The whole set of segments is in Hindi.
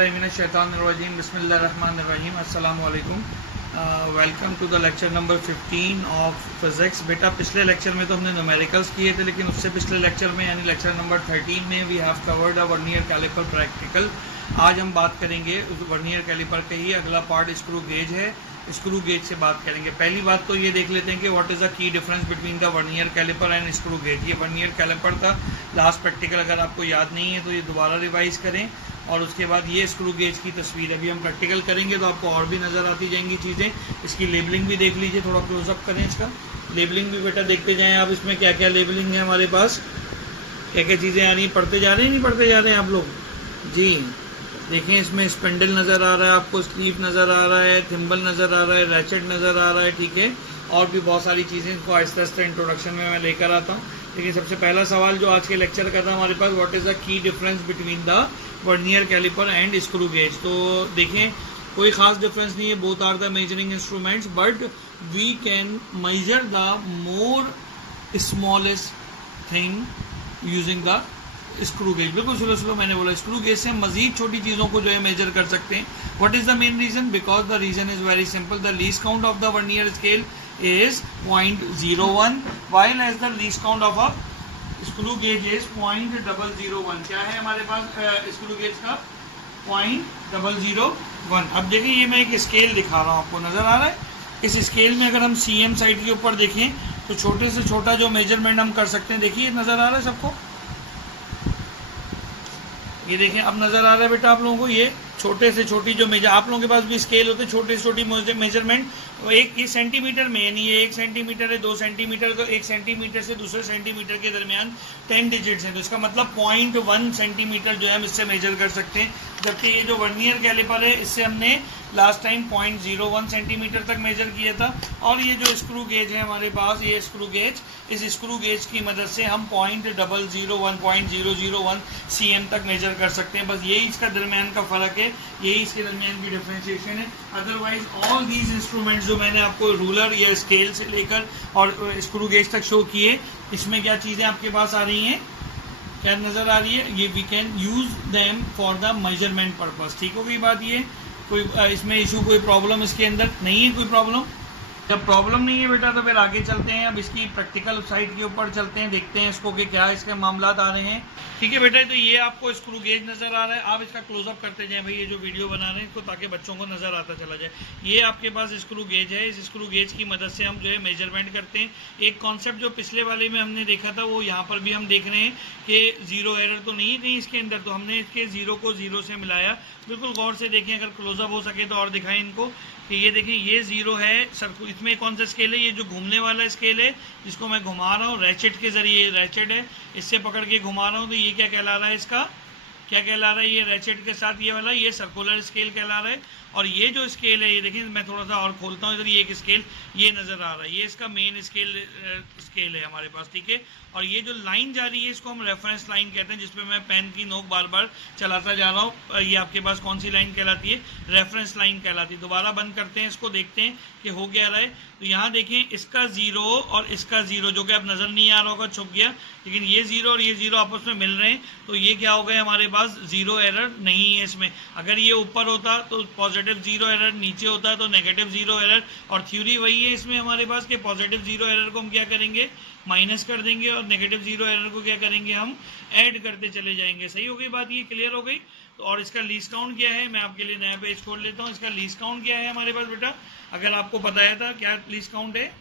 औज़ुबिल्लाहिमिनश्शैतानिर्रजीम बिस्मिल्लाहिर्रहमानिर्रहीम अस्सलामु अलैकुम। Welcome to the lecture number 15 of physics. बेटा पिछले लेक्चर में तो हमने न्यूमेरिकल्स किए थे, लेकिन उससे पिछले लेक्चर में यानी लेक्चर नंबर 13 में we have covered a vernier calliper practical. आज हम बात करेंगे उस वर्नियर कैलिपर का ही अगला पार्ट स्क्रू गेज है। स्क्रू गेज से बात करेंगे। पहली बात तो ये देख लेते हैं कि what is the key difference between the vernier caliper and screw gauge. ये वर्नियर कैलिपर था लास्ट प्रैक्टिकल, अगर आपको याद नहीं है तो ये दोबारा रिवाइज करें। और उसके बाद ये स्क्रू गेज की तस्वीर अभी हम प्रैक्टिकल करेंगे तो आपको और भी नज़र आती जाएंगी चीज़ें। इसकी लेबलिंग भी देख लीजिए, थोड़ा क्लोजअप करें इसका। लेबलिंग भी बेटा देखते जाएँ आप, इसमें क्या क्या लेबलिंग है हमारे पास, क्या क्या चीज़ें आ रही हैं। पढ़ते जा रहे हैं, नहीं पढ़ते जा रहे हैं आप लोग जी। देखिए इसमें स्पिंडल नज़र आ रहा है आपको, स्लीव नज़र आ रहा है, थिम्बल नज़र आ रहा है, रैचेट नज़र आ रहा है, ठीक है। और भी बहुत सारी चीज़ें इनको आहिस्ता आहिस्ता इंट्रोडक्शन में मैं लेकर आता हूँ। लेकिन सबसे पहला सवाल जो आज के लेक्चर का था हमारे पास, what is the key difference between the vernier caliper and screw gauge. तो देखें कोई ख़ास डिफरेंस नहीं है, both are the measuring instruments but we can measure the more smallest thing using the screw gauge. बिल्कुल स्लो मैंने बोला, स्क्रू गेज से मजीद छोटी चीज़ों को जो है मेजर कर सकते हैं। What is the main reason? Because the reason is very simple, the least count of the vernier scale is 0.01 while as the least count of a screw gauge is 0.001। क्या है हमारे पास स्क्रू गेज का? 0.001। अब देखिए ये मैं एक स्केल दिखा रहा हूँ आपको, नज़र आ रहा है। इस स्केल में अगर हम CM साइड के ऊपर देखें तो छोटे से छोटा जो मेजरमेंट हम कर सकते हैं, देखिए नज़र आ रहा है सबको, ये देखें अब नज़र आ रहा है बेटा आप लोगों को। ये छोटे से छोटी जो मेजर, आप लोगों के पास भी स्केल होते हैं, छोटे से छोटी मेजरमेंट एक ये सेंटीमीटर में, यानी ये 1 सेंटीमीटर है, 2 सेंटीमीटर, तो 1 सेंटीमीटर से दूसरे सेंटीमीटर के दरमियान 10 डिजिट्स हैं, तो इसका मतलब 0.1 सेंटीमीटर जो है हम इससे मेजर कर सकते हैं। जबकि ये जो वर्नियर कैलिपर है इससे हमने लास्ट टाइम 0.01 सेंटीमीटर तक मेजर किया था। और ये जो स्क्रू गेज है हमारे पास, ये स्क्रू गेज, इस स्क्रू गेज की मदद से हम 0.001 CM तक मेजर कर सकते हैं। बस यही इसका दरमियान का फ़र्क है, यही इसके दरमियान की डिफ्रेंशिएशन है। अदरवाइज ऑल दीज इंस्ट्रूमेंट्स जो मैंने आपको रूलर या स्केल से लेकर और स्क्रू गेज तक शो किए, इसमें क्या चीज़ें आपके पास आ रही हैं, क्या नज़र आ रही है? ये we can use them for the measurement purpose. ठीक हो गई बात। ये कोई इसमें इशू, कोई प्रॉब्लम इसके अंदर नहीं है, कोई प्रॉब्लम? जब प्रॉब्लम नहीं है बेटा तो फिर आगे चलते हैं। अब इसकी प्रैक्टिकल साइड के ऊपर चलते हैं, देखते हैं इसको कि क्या इसके मामलात आ रहे हैं। ठीक है बेटा, तो ये आपको स्क्रू गेज नज़र आ रहा है। आप इसका क्लोजअप करते जाएं भाई, ये जो वीडियो बना रहे हैं इसको, ताकि बच्चों को नज़र आता चला जाए। ये आपके पास स्क्रू गेज है, इस स्क्रू गेज की मदद से हम जो है मेजरमेंट करते हैं। एक कॉन्सेप्ट जो पिछले वाले में हमने देखा था वो यहाँ पर भी हम देख रहे हैं कि ज़ीरो एरर तो नहीं है कहीं इसके अंदर, तो हमने इसके ज़ीरो को ज़ीरो से मिलाया। बिल्कुल गौर से देखें, अगर क्लोजअप हो सके तो और दिखाएं इनको कि ये देखें ये ज़ीरो है सर। इसमें कौन सा स्केल है? ये जो घूमने वाला स्केल है जिसको मैं घुमा रहा हूँ रैचेट के ज़रिए, रैचेट है, इससे पकड़ के घुमा रहा हूँ, तो ये क्या कहला रहा है? इसका क्या कहला रहा है? ये रैचेट के साथ ये वाला, ये सर्कुलर स्केल कहला रहा है। और ये जो स्केल है, ये देखें मैं थोड़ा सा और खोलता हूँ इधर, ये एक स्केल ये नज़र आ रहा है, ये इसका मेन स्केल है हमारे पास, ठीक है। और ये जो लाइन जा रही है इसको हम रेफरेंस लाइन कहते हैं, जिसपे मैं पेन की नोक बार बार चलाता जा रहा हूँ। ये आपके पास कौन सी लाइन कहलाती है? रेफरेंस लाइन कहलाती है। दोबारा बंद करते हैं इसको, देखते हैं कि हो क्या रहा है। तो यहाँ देखें इसका ज़ीरो और इसका ज़ीरो, जो कि अब नज़र नहीं आ रहा होगा, छुप गया, लेकिन ये ज़ीरो और ये ज़ीरो आपस में मिल रहे हैं, तो ये क्या हो गया हमारे पास? ज़ीरो एरर नहीं है इसमें। अगर ये ऊपर होता तो पॉजिटिव ज़ीरो एरर, नीचे होता तो नेगेटिव ज़ीरो एरर। और थ्योरी वही है इसमें हमारे पास कि पॉजिटिव ज़ीरो एरर को हम क्या करेंगे? माइनस कर देंगे, और नेगेटिव ज़ीरो एरर को क्या करेंगे? हम ऐड करते चले जाएंगे। सही हो गई बात, ये क्लियर हो गई। तो और इसका लीस्ट काउंट क्या है? मैं आपके लिए नया पेज खोल लेता हूँ। इसका लीस्ट काउंट क्या है हमारे पास बेटा? अगर आपको बताया था क्या लीस्ट काउंट है?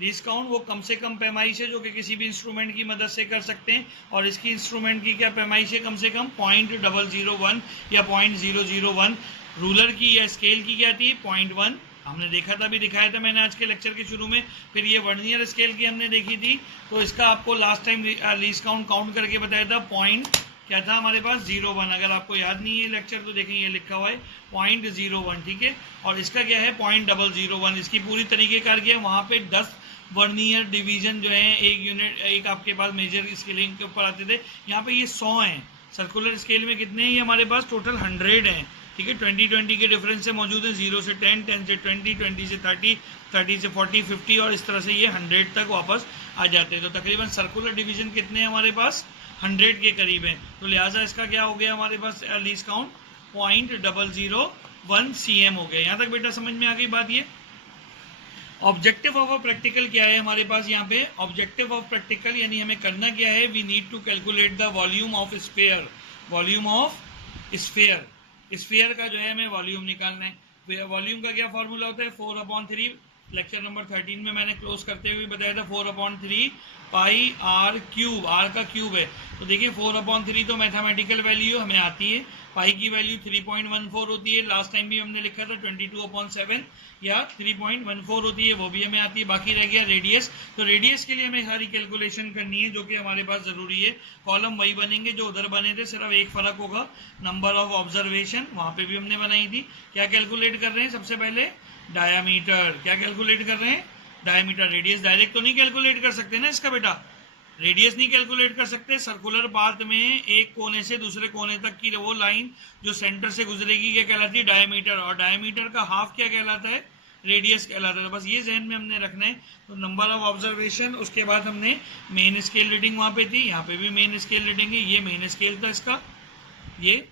लीस्ट काउंट वो कम से कम पैमाइश है जो कि किसी भी इंस्ट्रूमेंट की मदद से कर सकते हैं। और इसकी इंस्ट्रूमेंट की क्या पैमाइश है? कम से कम 0.001 या 0.001। रूलर की या स्केल की क्या थी? 0.1 हमने देखा था, भी दिखाया था मैंने आज के लेक्चर के शुरू में। फिर ये वर्नियर स्केल की हमने देखी थी, तो इसका आपको लास्ट टाइम लीस्ट काउंट करके बताया था पॉइंट क्या था हमारे पास? 0.1। अगर आपको याद नहीं है लेक्चर तो देखें, ये लिखा हुआ है 0.01, ठीक है। और इसका क्या है? 0.001। इसकी पूरी तरीक़ेकार क्या है? वहाँ पे 10 वर्नियर डिवीज़न जो है, एक यूनिट, एक आपके पास मेजर स्केलिंग के ऊपर आते थे। यहाँ पे ये 100 हैं। सर्कुलर स्केल में कितने हैं? ये हमारे पास टोटल 100 हैं, ठीक है। 20-20 के डिफरेंस से मौजूद है, 0 से 10, 10 से 20, 20 से 30, 30 से 40, 50 और इस तरह से ये 100 तक वापस आ जाते हैं। तो तकरीबन सर्कुलर डिवीज़न कितने हैं हमारे पास? 100 के करीब है। तो लिहाजा इसका क्या हो गया हमारे पास लीस्ट काउंट? 0.001 cm हो गया। यहाँ तक बेटा समझ में आ गई बात। ये ऑब्जेक्टिव ऑफ अ प्रैक्टिकल क्या है हमारे पास यहाँ पे? ऑब्जेक्टिव ऑफ प्रैक्टिकल यानी हमें करना क्या है? We need to calculate the volume of sphere. Volume of sphere, sphere का जो है हमें वॉल्यूम निकालना है। वॉल्यूम का क्या फॉर्मूला होता है? 4/3। लेक्चर नंबर 13 में मैंने क्लोज करते हुए बताया था 4/3 पाई आर क्यूब। आर का क्यूब है तो देखिए 4/3 तो मैथमेटिकल वैल्यू हमें आती है। पाई की वैल्यू 3.14 होती है। लास्ट टाइम भी हमने लिखा था 22/7 या 3.14 होती है, वो भी हमें आती है। बाकी रह गया रेडियस। तो रेडियस के लिए हमें सारी कैलकुलेशन करनी है जो कि हमारे पास जरूरी है। कॉलम वही बनेंगे जो उधर बने थे, सिर्फ एक फर्क होगा नंबर ऑफ ऑब्जर्वेशन, वहां पे भी हमने बनाई थी। क्या कैलकुलेट कर रहे हैं? सबसे पहले डायामीटर। क्या कैलकुलेट कर रहे हैं? डायामीटर। रेडियस डायरेक्ट तो नहीं कैलकुलेट कर सकते ना इसका बेटा, रेडियस नहीं कैलकुलेट कर सकते। सर्कुलर पाथ में एक कोने से दूसरे कोने तक की वो लाइन जो सेंटर से गुजरेगी क्या कहलाती है? डायमीटर। और डायमीटर का हाफ क्या कहलाता है? रेडियस कहलाता है। बस ये जहन में हमने रखना है। तो नंबर ऑफ ऑब्जर्वेशन, उसके बाद हमने मेन स्केल रीडिंग वहां पे थी, यहाँ पे भी मेन स्केल रीडिंग है। ये मेन स्केल था इसका, ये।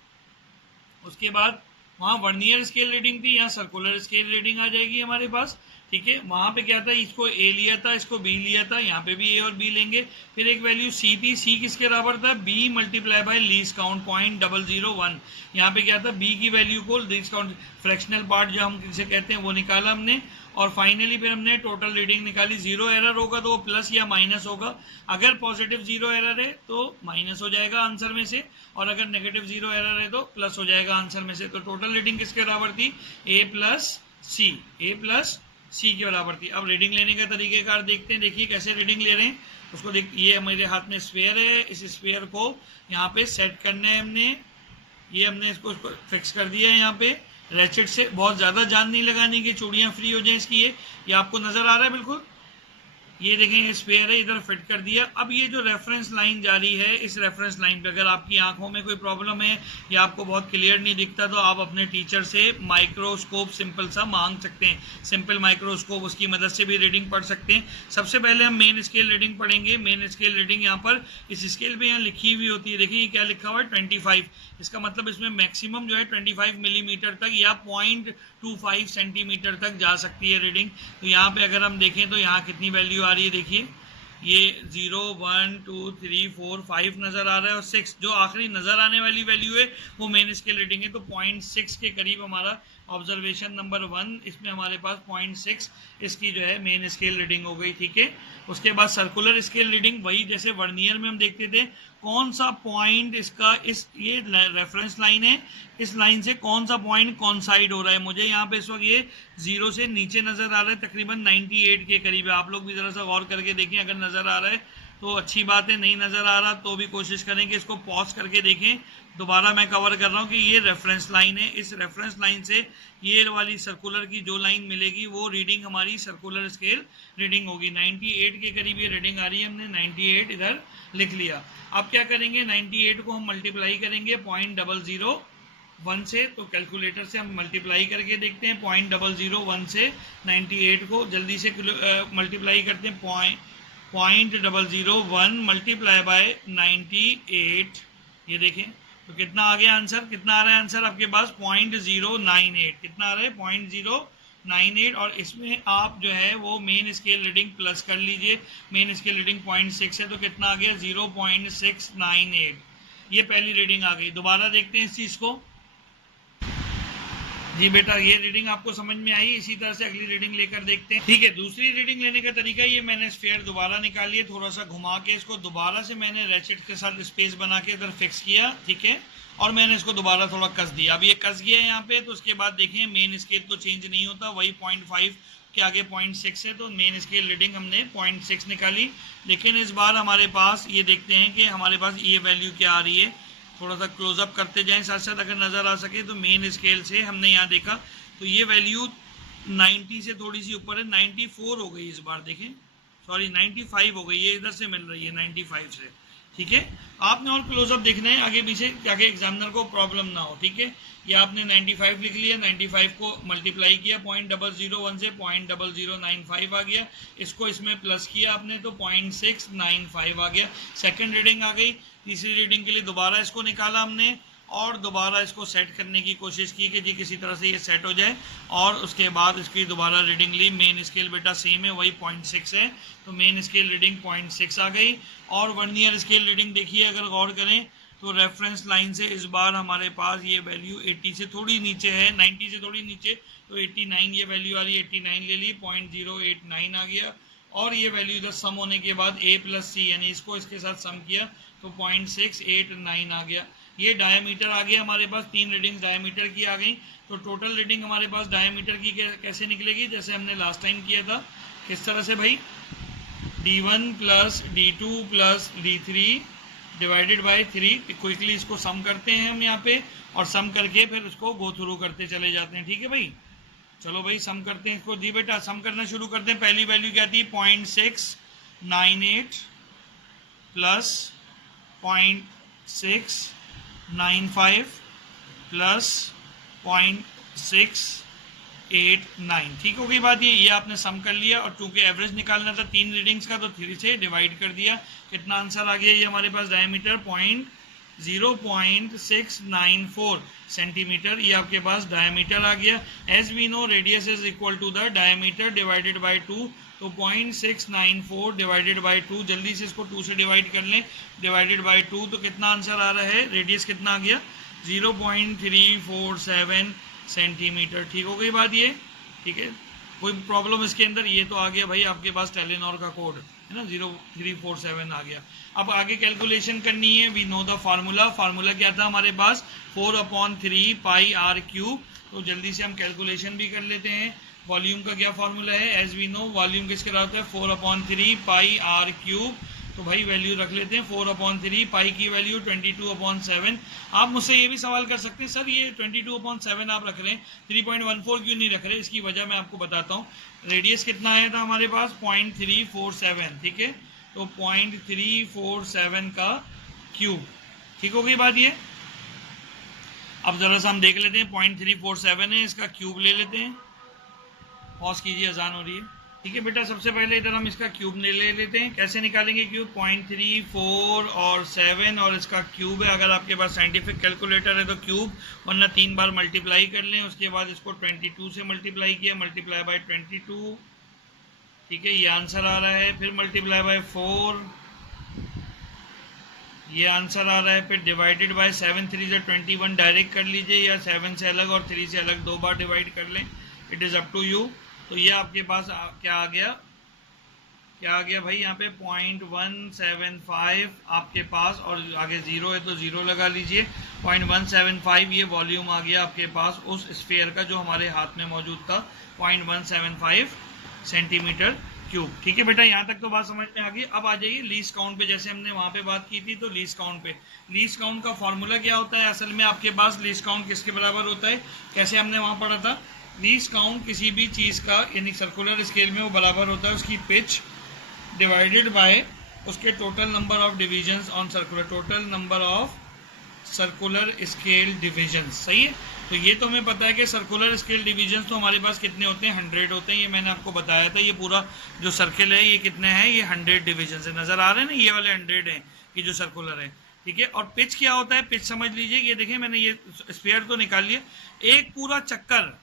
उसके बाद वहां वर्नियर स्केल रीडिंग थी, यहाँ सर्कुलर स्केल रीडिंग आ जाएगी हमारे पास। ठीक है, वहां पे क्या था? इसको ए लिया था, इसको बी लिया था, यहाँ पे भी ए और बी लेंगे। फिर एक वैल्यू सी थी, सी किसके बराबर था? B multiply by least count 0.001। यहाँ पे क्या था? बी की वैल्यू को लीस्ट काउंट फ्रैक्शनल पार्ट जो हम जिसे कहते हैं वो निकाला हमने। और फाइनली फिर हमने टोटल रीडिंग निकाली। जीरो एरर होगा तो वो प्लस या माइनस होगा। अगर पॉजिटिव जीरो एरर है तो माइनस हो जाएगा आंसर में से, और अगर नेगेटिव जीरो एरर है तो प्लस हो जाएगा आंसर में से। तो टोटल रीडिंग किसके बराबर थी? ए प्लस सी, ए प्लस सी के बराबर थी। अब रीडिंग लेने का तरीकेकार देखते हैं। देखिए कैसे रीडिंग ले रहे हैं उसको देख। ये मेरे हाथ में स्फीयर है, इस स्फीयर को यहाँ पे सेट करना है हमने। ये हमने इसको फिक्स कर दिया है यहाँ पे रैचेट से। बहुत ज्यादा जान नहीं लगानी कि चूड़ियां फ्री हो जाए इसकी। ये आपको नजर आ रहा है बिल्कुल। ये देखें स्पेयर है, इधर फिट कर दिया। अब ये जो रेफरेंस लाइन जा रही है, इस रेफरेंस लाइन पे अगर आपकी आंखों में कोई प्रॉब्लम है या आपको बहुत क्लियर नहीं दिखता तो आप अपने टीचर से माइक्रोस्कोप सिंपल सा मांग सकते हैं। सिंपल माइक्रोस्कोप, उसकी मदद से भी रीडिंग पढ़ सकते हैं। सबसे पहले हम मेन स्केल रीडिंग पढ़ेंगे। मेन स्केल रीडिंग यहाँ पर इस स्केल पे यहाँ लिखी हुई होती है। देखिए क्या लिखा हुआ है? 25। इसका मतलब इसमें मैक्सिमम जो है 25 मिलीमीटर तक या 0.25 सेंटीमीटर तक जा सकती है रीडिंग। तो यहाँ पे अगर हम देखें तो यहाँ कितनी वैल्यू आ रही है? देखिए ये 0, 1, 2, 3, 4, 5 नजर आ रहा है और 6 जो आखिरी नजर आने वाली वैल्यू है वो मेन स्केल रीडिंग है। तो 0.6 के करीब हमारा ऑब्जर्वेशन नंबर 1, इसमें हमारे पास 0.6 इसकी जो है मेन स्केल रीडिंग हो गई। ठीक है, उसके बाद सर्कुलर स्केल रीडिंग वही जैसे वर्नियर में हम देखते थे कौन सा पॉइंट इसका, इस ये रेफरेंस लाइन है, इस लाइन से कौन सा पॉइंट कॉन्साइड हो रहा है। मुझे यहाँ पे इस वक्त ये 0 से नीचे नजर आ रहा है, तकरीबन 98 के करीब है। आप लोग भी जरा सा गौर करके देखें, अगर नजर आ रहा है तो अच्छी बात है, नहीं नजर आ रहा तो भी कोशिश करें कि इसको पॉज करके देखें। दोबारा मैं कवर कर रहा हूँ कि ये रेफरेंस लाइन है, इस रेफरेंस लाइन से ये वाली सर्कुलर की जो लाइन मिलेगी वो रीडिंग हमारी सर्कुलर स्केल रीडिंग होगी। 98 के करीब ये रीडिंग आ रही है, हमने 98 इधर लिख लिया। अब क्या करेंगे? 98 को हम मल्टीप्लाई करेंगे 0.001 से। तो कैलकुलेटर से हम मल्टीप्लाई करके देखते हैं 0.001 से 98 को जल्दी से मल्टीप्लाई करते हैं। 0.001 मल्टीप्लाई बाय 98, ये देखें तो कितना आ गया आंसर? कितना आ रहा है आंसर आपके पास? 0.098। कितना आ रहा है? 0.098। और इसमें आप जो है वो मेन स्केल रीडिंग प्लस कर लीजिए। मेन स्केल रीडिंग 0.6 है तो कितना आ गया? 0.698। ये पहली रीडिंग आ गई। दोबारा देखते हैं इस चीज को। जी बेटा ये रीडिंग आपको समझ में आई। इसी तरह से अगली रीडिंग लेकर देखते हैं। ठीक है, दूसरी रीडिंग लेने का तरीका ये, मैंने स्फीयर दोबारा निकाली है, थोड़ा सा घुमा के इसको दोबारा से मैंने रैचेट के साथ स्पेस बना के इधर फिक्स किया। ठीक है, और मैंने इसको दोबारा थोड़ा कस दिया। अब ये कस गया है यहाँ पे। तो उसके बाद देखें मेन स्केल तो चेंज नहीं होता, वही 0.5 के आगे 0.6 है तो मेन स्केल रीडिंग हमने 0.6 निकाली। लेकिन इस बार हमारे पास ये देखते हैं कि हमारे पास ये वैल्यू क्या आ रही है। थोड़ा सा क्लोजअप करते जाएं साथ साथ, अगर नजर आ सके तो। मेन स्केल से हमने यहाँ देखा तो ये वैल्यू 90 से थोड़ी सी ऊपर है, 94 हो गई इस बार। देखें सॉरी 95 हो गई, ये इधर से मिल रही है 95 से। ठीक है, आपने और क्लोजअप देखना है आगे पीछे ताकि एग्जामिनर को प्रॉब्लम ना हो। ठीक है, ये आपने 95 लिख लिया, 95 को मल्टीप्लाई किया 0.001 से 0.0095 आ गया। इसको इसमें प्लस किया आपने तो 0.695 आ गया। सेकंड रीडिंग आ गई। तीसरी रीडिंग के लिए दोबारा इसको निकाला हमने और दोबारा इसको सेट करने की कोशिश की कि जी किसी तरह से ये सेट हो जाए, और उसके बाद इसकी दोबारा रीडिंग ली। मेन स्केल बेटा सेम है, वही 0.6 है, तो मेन स्केल रीडिंग 0.6 आ गई। और वर्नियर स्केल रीडिंग देखिए, अगर गौर करें तो रेफरेंस लाइन से इस बार हमारे पास ये वैल्यू 80 से थोड़ी नीचे है, 90 से थोड़ी नीचे, तो 89 ये वैल्यू आ रही है, 89 ले ली, 0.089 आ गया। और ये वैल्यू इधर सम होने के बाद a प्लस सी, यानी इसको इसके साथ सम किया तो 0.689 आ गया। ये डायमीटर आ गया हमारे पास, 3 रीडिंग डायमीटर की आ गई। तो टोटल रीडिंग हमारे पास डायमीटर की कैसे निकलेगी, जैसे हमने लास्ट टाइम किया था, किस तरह से भाई, d1 plus d2 plus d3 divided by 3। Quickly इसको सम करते हैं हम यहाँ पे, और सम करके फिर उसको गो थ्रू करते चले जाते हैं। ठीक है भाई, चलो भाई सम करते हैं इसको। जी बेटा सम करना शुरू करते हैं। पहली वैल्यू क्या थी, 0.698 प्लस 0.695 प्लस 0.689। ठीक हो गई बात, ये आपने सम कर लिया, और चूंकि एवरेज निकालना था 3 रीडिंग्स का, तो 3 से डिवाइड कर दिया। कितना आंसर आ गया, ये हमारे पास डायमीटर 0.694 सेंटीमीटर, ये आपके पास डायमीटर आ गया। As we know radius is equal to the diameter divided by 2, तो 0.694 डिवाइडेड बाय 2, जल्दी से इसको 2 से डिवाइड कर लें, डिवाइडेड बाय 2, तो कितना आंसर आ रहा है, रेडियस कितना आ गया, 0.347 सेंटीमीटर। ठीक हो गई बात ये, ठीक है, कोई प्रॉब्लम इसके अंदर, ये तो आ गया भाई आपके पास टेलेनॉर का कोड है ना, 0347 आ गया। अब आगे कैलकुलेशन करनी है, we know the formula. Formula क्या था हमारे पास, 4/3 पाई आर क्यूब। तो जल्दी से हम कैलकुलेशन भी कर लेते हैं। वॉल्यूम का क्या फार्मूला है, एज वी नो वॉल्यूम किसके बराबर होता है, 4/3 पाई आर क्यूब। तो भाई वैल्यू रख लेते हैं, 4/3 पाई की वैल्यू 22/7। आप मुझसे ये भी सवाल कर सकते हैं, सर ये 22/7 आप रख रहे हैं, 3.14 क्यों नहीं रख रहे, इसकी वजह मैं आपको बताता हूँ। रेडियस कितना आया था हमारे पास, 0.347, ठीक है, तो 0.347 का क्यूब। ठीक हो गई बात ये। अब जरा सा हम देख लेते हैं, 0.347 है, इसका क्यूब ले लेते हैं। पॉज कीजिए, अजान हो रही है। ठीक है बेटा, सबसे पहले इधर हम इसका क्यूब ले लेते हैं। कैसे निकालेंगे क्यूब, 0.34 और 7 और इसका क्यूब है। अगर आपके पास साइंटिफिक कैलकुलेटर है तो क्यूब, वरना 3 बार मल्टीप्लाई कर लें। उसके बाद इसको 22 से मल्टीप्लाई किया, मल्टीप्लाई बाय 22, ठीक है, ये आंसर आ रहा है। फिर मल्टीप्लाई बाय 4, ये आंसर आ रहा है। फिर डिवाइडेड बाय 7 3 से 21 डायरेक्ट कर लीजिए, या 7 से अलग और 3 से अलग 2 बार डिवाइड कर लें, it is up to you. तो ये आपके पास क्या आ गया, क्या आ गया भाई, यहाँ पे 0.175 आपके पास, और आगे 0 है तो 0 लगा लीजिए। 0.175 ये वॉल्यूम आ गया आपके पास उस स्फीयर का जो हमारे हाथ में मौजूद था, 0.175 सेंटीमीटर क्यूब। ठीक है बेटा, यहाँ तक तो बात समझ में आ गई। अब आ जाइए लीस्ट काउंट पे, जैसे हमने वहाँ पे बात की थी, तो लीस्ट काउंट पे, लीस्ट काउंट का फॉर्मूला क्या होता है, असल में आपके पास लीस्ट काउंट किसके बराबर होता है, कैसे हमने वहाँ पढ़ा था, लीस्ट काउंट किसी भी चीज़ का, यानी सर्कुलर स्केल में वो बराबर होता है उसकी पिच डिवाइडेड बाय उसके total number of divisions on circular, total number of circular scale divisions. सही है, तो ये तो हमें पता है कि सर्कुलर स्केल डिविजन्स तो हमारे पास कितने होते हैं, 100 होते हैं। ये मैंने आपको बताया था, ये पूरा जो सर्किल है ये कितने हैं, ये 100 डिविजन्स है, नज़र आ रहे हैं ना, ये वाले 100 हैं कि जो सर्कुलर है। ठीक है, और पिच क्या होता है, पिच समझ लीजिए, ये देखिए मैंने ये स्फीयर तो निकाल लिया, एक पूरा चक्कर,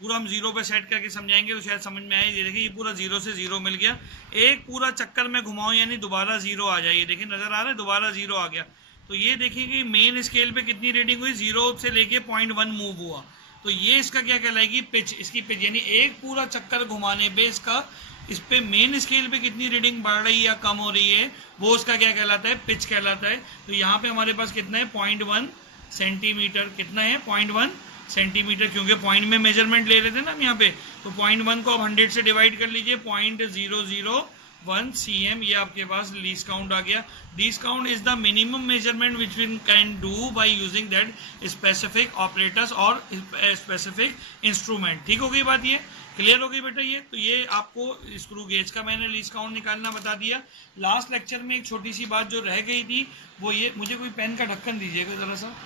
पूरा हम 0 पे सेट करके समझाएंगे तो शायद समझ में आए। ये देखिए, ये पूरा 0 से 0 मिल गया, एक पूरा चक्कर में घुमाऊं यानी दोबारा 0 आ जाए। ये देखिए नजर आ रहा है, दोबारा 0 आ गया। तो ये देखिए कि मेन स्केल पे कितनी रीडिंग हुई, 0 से लेके 0.1 मूव हुआ। तो ये इसका क्या कहलाएगी, पिच। इसकी पिच यानी एक पूरा चक्कर घुमाने पे इसका, इस पे मेन स्केल पे कितनी रीडिंग बढ़ रही है या कम हो रही है, वो उसका क्या कहलाता है, पिच कहलाता है। तो यहाँ पे हमारे पास कितना है, 0.1 सेंटीमीटर, कितना है, 0.1 सेंटीमीटर, क्योंकि पॉइंट में मेजरमेंट ले रहे थे ना हम यहाँ पे। तो 0.1 को आप 100 से डिवाइड कर लीजिए, 0.001 cm, ये आपके पास लीस्ट काउंट आ गया। Least count is the minimum measurement which we can do by using that specific operators और स्पेसिफिक इंस्ट्रूमेंट। ठीक हो गई बात, ये क्लियर हो गई बेटा। ये तो ये आपको स्क्रू गेज का मैंने लीस्ट काउंट निकालना बता दिया। लास्ट लेक्चर में एक छोटी सी बात जो रह गई थी वो ये, मुझे कोई पेन का ढक्कन दीजिएगा जरा सा।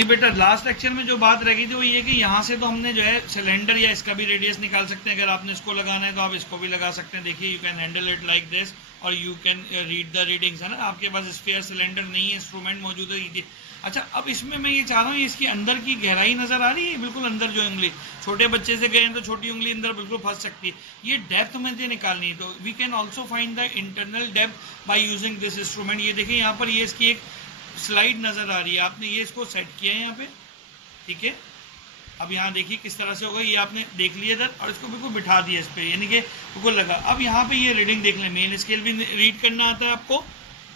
बेटा लास्ट लेक्चर में जो बात रह गई थी वो ये कि यहाँ से तो हमने जो है सिलेंडर या इसका भी रेडियस निकाल सकते हैं। अगर आपने इसको लगाना है तो आप इसको भी लगा सकते हैं। देखिए, you can handle it like this, और you can read the readings, है ना। आपके पास स्फीयर सिलेंडर नहीं है, इंस्ट्रूमेंट मौजूद है, ये। अच्छा, अब इसमें मैं ये चाह रहा हूँ, इसकी अंदर की गहराई नज़र आ रही है, बिल्कुल अंदर जो उंगली, छोटे बच्चे से गए हैं तो छोटी उंगली अंदर बिल्कुल फंस सकती है, ये डेप्थ मुझे निकालनी है। तो we can also find the internal depth by using this instrument. ये देखिए यहाँ पर ये इसकी एक स्लाइड नज़र आ रही है, आपने ये इसको सेट किया है यहाँ पे, ठीक है। अब यहाँ देखिए किस तरह से होगा, ये आपने देख लिया इधर और इसको बिल्कुल बिठा दिया इस पर, यानी कि बिल्कुल लगा। अब यहाँ पे ये रीडिंग देख लें, मेन स्केल भी रीड करना आता है आपको,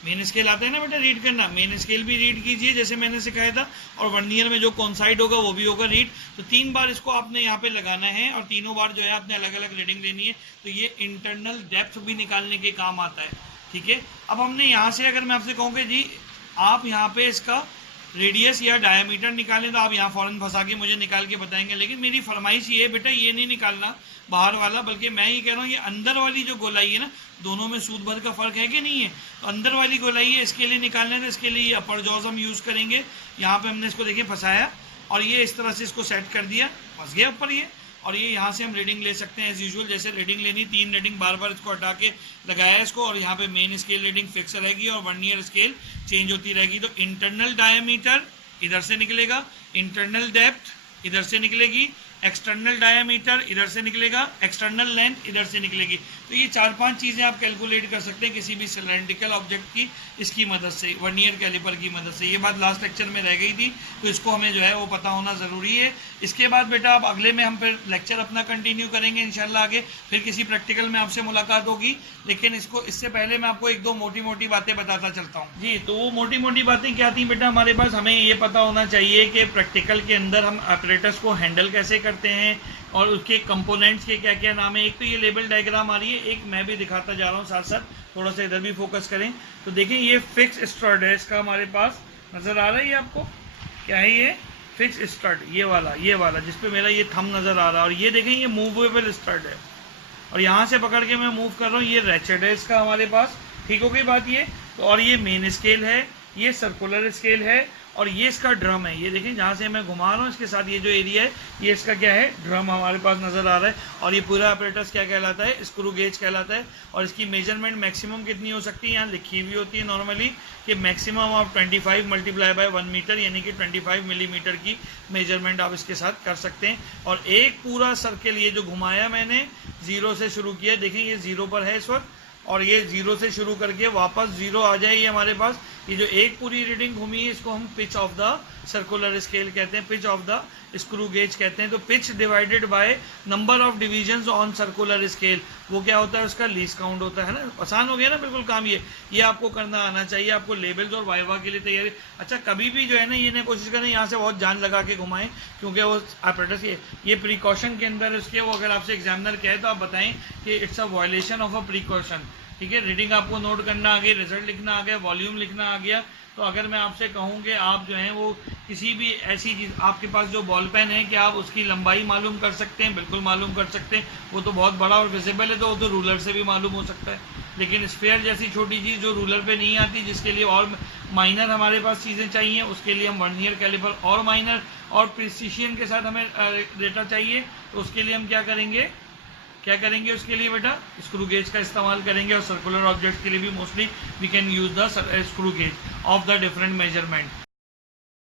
मेन स्केल आता है ना बेटा रीड करना, मेन स्केल भी रीड कीजिए जैसे मैंने सिखाया था, और वर्नियर में जो कॉन्साइड होगा वो भी होगा रीड। तो 3 बार इसको आपने यहाँ पे लगाना है और तीनों बार जो है आपने अलग अलग रीडिंग लेनी है। तो ये इंटरनल डेप्थ भी निकालने के काम आता है, ठीक है। अब हमने यहाँ से अगर मैं आपसे कहूँ कि जी आप यहाँ पे इसका रेडियस या डायमीटर निकालें, तो आप यहाँ फ़ौरन फंसा के मुझे निकाल के बताएंगे, लेकिन मेरी फरमाइश ये है बेटा, ये नहीं निकालना बाहर वाला, बल्कि मैं ये कह रहा हूँ ये अंदर वाली जो गोलाई है ना, दोनों में सूद भर का फ़र्क है कि नहीं है। तो अंदर वाली गोलाई है, इसके लिए निकालना है, तो इसके लिए अपर जॉज हम यूज़ करेंगे। यहाँ पे हमने इसको देखिए फंसाया और ये इस तरह से इसको सेट कर दिया, फंस गया ऊपर ये। और ये यहाँ से हम रीडिंग ले सकते हैं एज यूजुअल, जैसे रीडिंग लेनी 3 रीडिंग बार बार इसको हटा के लगाया इसको, और यहाँ पे मेन स्केल रीडिंग फिक्स रहेगी और वर्नियर स्केल चेंज होती रहेगी। तो इंटरनल डायमीटर इधर से निकलेगा, इंटरनल डेप्थ इधर से निकलेगी, एक्सटर्नल डायमीटर इधर से निकलेगा, एक्सटर्नल लेंथ इधर से निकलेगी। तो ये 4-5 चीज़ें आप कैलकुलेट कर सकते हैं किसी भी सिलेंड्रिकल ऑब्जेक्ट की इसकी मदद से, वर्नियर कैलिपर की मदद से। ये बात लास्ट लेक्चर में रह गई थी, तो इसको हमें जो है वो पता होना ज़रूरी है। इसके बाद बेटा अब अगले में हम फिर लेक्चर अपना कंटिन्यू करेंगे इंशाल्लाह, आगे फिर किसी प्रैक्टिकल में आपसे मुलाकात होगी। लेकिन इससे पहले मैं आपको 1-2 मोटी बातें बताता चलता हूँ जी। तो वो मोटी बातें क्या थी बेटा हमारे पास, हमें ये पता होना चाहिए कि प्रैक्टिकल के अंदर हम ऑपरेटर्स को हैंडल कैसे करते हैं और उसके कंपोनेंट्स के क्या क्या नाम है। एक तो ये लेबल डायग्राम आ रही है, एक मैं भी दिखाता जा रहा हूँ साथ साथ, थोड़ा सा इधर भी फोकस करें। तो देखिए ये फिक्स स्टड है, इसका हमारे पास नज़र आ रहा है, ये आपको क्या है, ये फिक्स स्टड, ये वाला जिसपे मेरा ये थंब नज़र आ रहा है। और ये देखें ये मूवेबल स्टड है, और यहाँ से पकड़ के मैं मूव कर रहा हूँ, ये रेचेड है इसका हमारे पास, ठीक हो गई बात ये। तो और ये मेन स्केल है, ये सर्कुलर स्केल है, और ये इसका ड्रम है। ये देखें जहाँ से मैं घुमा रहा हूँ इसके साथ ये जो एरिया है ये इसका क्या है, ड्रम हमारे पास नज़र आ रहा है। और ये पूरा ऑपरेटर्स क्या कहलाता है, स्क्रू गेज कहलाता है। और इसकी मेजरमेंट मैक्सिमम कितनी हो सकती है, यहाँ लिखी हुई होती है नॉर्मली कि मैक्सिमम आप 25 मल्टीप्लाई बाय 1 मीटर यानी कि 25 मिलीमीटर की मेजरमेंट आप इसके साथ कर सकते हैं। और एक पूरा सर्किल ये जो घुमाया मैंने 0 से शुरू किया, देखें ये 0 पर है इस वक्त, और ये 0 से शुरू करके वापस 0 आ जाए ये हमारे पास। ये जो एक पूरी रीडिंग घूमी है इसको हम pitch of the circular scale कहते हैं, pitch of the screw gauge कहते हैं। तो pitch divided by number of divisions on circular scale, वो क्या होता है, उसका लीस्ट काउंट होता है ना। आसान हो गया ना बिल्कुल काम, ये आपको करना आना चाहिए, आपको लेबल्स और वाइवा के लिए तैयारी। अच्छा कभी भी जो है ना ये कोशिश करें यहाँ से बहुत जान लगा के घुमाएं, क्योंकि वो ऑपरेटर्स ये प्रिकॉशन के अंदर उसके, वो अगर आपसे एग्जामिनर कहे तो आप बताएं कि it's a violation of a precaution, ठीक है। रीडिंग आपको नोट करना आ गई, रिजल्ट लिखना आ गया, वॉल्यूम लिखना आ गया। तो अगर मैं आपसे कहूँ कि आप जो हैं वो किसी भी ऐसी चीज़, आपके पास जो बॉल पेन है क्या आप उसकी लंबाई मालूम कर सकते हैं, बिल्कुल मालूम कर सकते हैं। वो तो बहुत बड़ा और विजिबल है, तो वो तो रूलर से भी मालूम हो सकता है। लेकिन स्फेयर जैसी छोटी चीज़ जो रूलर पे नहीं आती, जिसके लिए और माइनर हमारे पास चीज़ें चाहिए, उसके लिए हम वर्नियर कैलिपर और माइनर और प्रिसिशन के साथ हमें डेटा चाहिए। तो उसके लिए हम क्या करेंगे उसके लिए बेटा स्क्रू गेज का इस्तेमाल करेंगे। और सर्कुलर ऑब्जेक्ट के लिए भी mostly we can use the screw gauge of the different measurement.